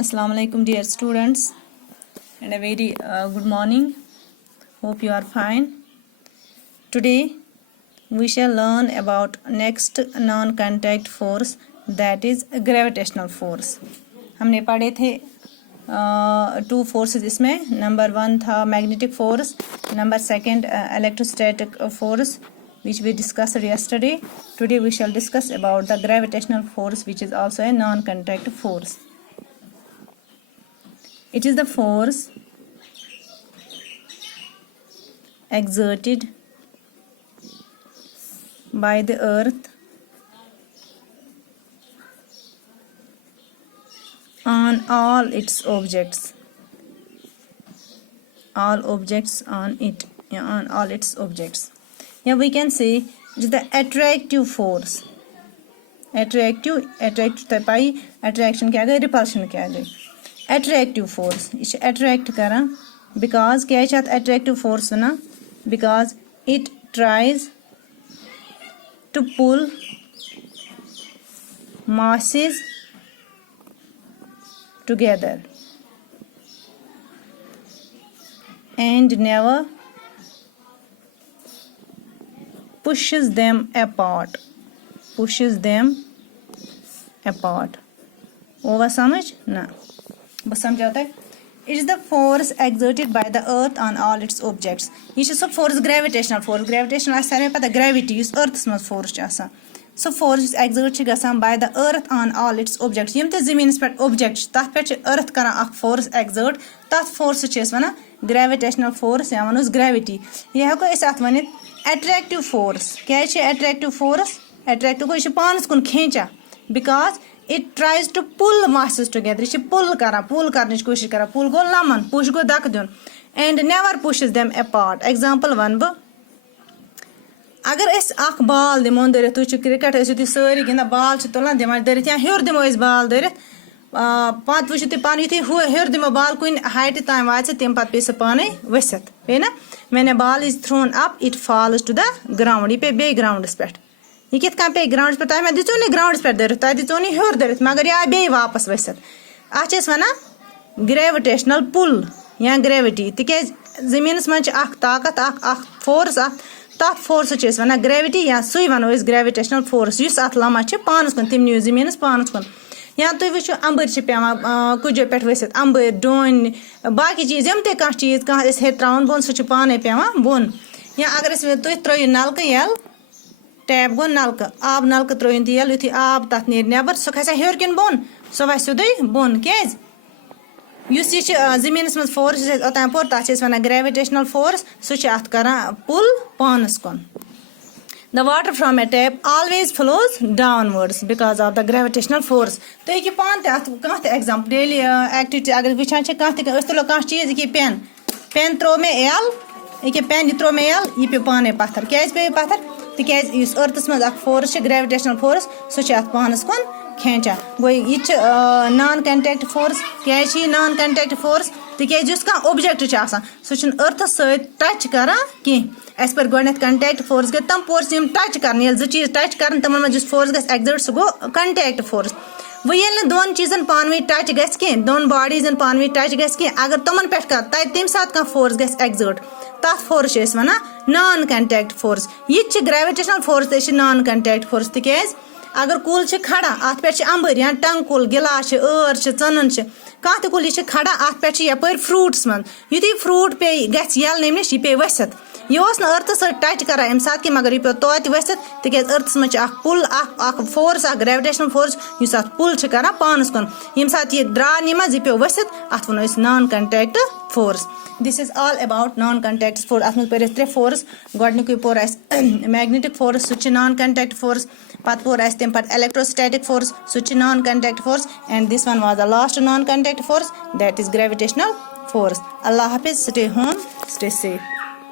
Assalamu alaikum dear students and a very good morning. Hope you are fine. Today we shall learn about next non-contact force, that is gravitational force. हमने पढ़े थे two forces इसमें. Number 1 था magnetic force, number 2 electrostatic force, which we discussed yesterday. Today we shall discuss about the gravitational force, which is also a non-contact force. It is the force exerted by the earth on all its objects. All objects on it, on all its objects. Here we can say it is the attractive force. Attractive attraction क्या गई, repulsion क्या गई. Attractive force, ये attract करा because क्या है attractive force ना, because it tries to pull masses together and never pushes them apart. होगा समझ ना, बस समझाता है. It is the force exerted by the earth on all its objects. ये सब force gravitational force. Gravitational आस सारे पता gravity उस earth में force चासा. So force exerted गसान by the earth on all its objects. यम ते ज़मीन पर object ताथ पे earth करा अक force exert. ताथ force चेस वना gravitational force या वनुस gravity. यह को इस आत वनित attractive force. क्या है attractive force? Attractive को इसे पांच कुन खींचा because it tries to pull masses together. इसे pull करने की कोशिश करा. Pull गो लमन, push गो दक दुन, and never pushes them apart. Example one बो, अगर इस अख बाल दिमोन दरित, तुझ क्रिकेट ऐसे ती सारी गिना बाल च तोला दिमाग दरित या हेर दिमो इस बाल दरित, पांच वुच ती पानी थी हुए हेर दिमो बाल कोई height टाइम वाचे तिम पात पे से पानी वसत, है ना? When a ball is thrown up, it falls to the ground. ये पे बे ground स्पेट. ये कित कहाँ पे ग्राउंड पर ताई मैं दिचो नहीं ग्राउंड पर दरित, ताई दिचो नहीं हेर दरित, मगर ये बे वापस वसत. आचेस वना ग्रेविटेशनल पुल या ग्रेविटी. तिकेज ज़मीन में अख ताकत अख फोर्स अख तथ फोर्स चेस वना ग्रेविटी या सुई वनो इस ग्रेविटेशनल फोर्स युस अथ लमा छ पानस कुन तिम न्यू ज़मीन पानस कुन. या तुम वो अंबर पेवान कुजो पे वसित अंबर डोन बाकी चीज़ यम ते कह चीज़ कह हेर त्रावन बोन सह पाने पेवान बोन. या अगर तुम त्रो नलक यल टैप गो नलक आब नलक त्रोन यल युथी आब तथ नीर नेबर सह खसा हेर किन बोन सह वस सोदे बोन. क्या ज़मीन मज फोर्स ओतान पोर तथ वन ग्रेविटेशनल फोर्स सह अत कर पुल पानस कुन. The water from a tap always flows downwards because of the gravitational force. तो ये पान ते अत कहाँ ते एग्जाम्पल डेली एक्टिविटी अगर विचार चे कहाँ ते तलो कहाँ चीज़ ये पेन त्रो में एल ये पेन त्रो में एल ये पे पाने पत्थर क्या पे पत्थर तिकेज इस अर्थस मज अक फोर्स ग्रेविटेशनल फोर्स सह अत पानस कुन खेचा. गो ये नॉन कंटैक्ट फोर्स. क्या नॉन कंटैक्ट फोर्स तिकेज ऑब्जेक्ट सह अर्थस सत टच करा कह एज पर गोडनेथ कंटैक्ट फोर्स गए तम फोर्स टच कर जो चीज टच कर तमन मज फोर्स गस एक्सर्ट सह गो कंटैक्ट फोर्स. वो ये दोन चीजन पानवी टच गस कह दोन बॉडीजन पानवी टच गस कह अगर तमन पे कर तम सात फोर्स गस एक्सर्ट तथ फोर्स वना नॉन कंटैक्ट फोर्स. ये ग्रेविटेशनल फोर्स ते नॉन कंटैक्ट फोर्स. तिकेज अगर कुल खड़ा अत पे अंबर या टंग कुल गिलास ٲर țनन कह ते कुल यह खड़ा अत पे यपर फ्रूट्स मन युथी फ्रूट पे गस यल नम नश यह पे वसित. यह अर्थस टच कर अम सात कि मगर यह पे तोत वसित तिकेज अर्थस मज पुल फोर्स ग्रेविटेशनल फोर्स युस अत पुल कर पानस कुन. यम सात यह द्रा नमज यह पे वसित अत वो non contact force. This is all about non contact force. अत मज पे त्रे फोर्स. गोडनिक पोर मैग्नेटिक फोर्स सह नॉन कंटैक्ट फोर्स. पत पोर तम पे इलेक्ट्रोस्टैटिक फोर्स सह non contact force. And this one was the last non contact force, that is gravitational force. Allah Hafiz. Stay home, stay safe.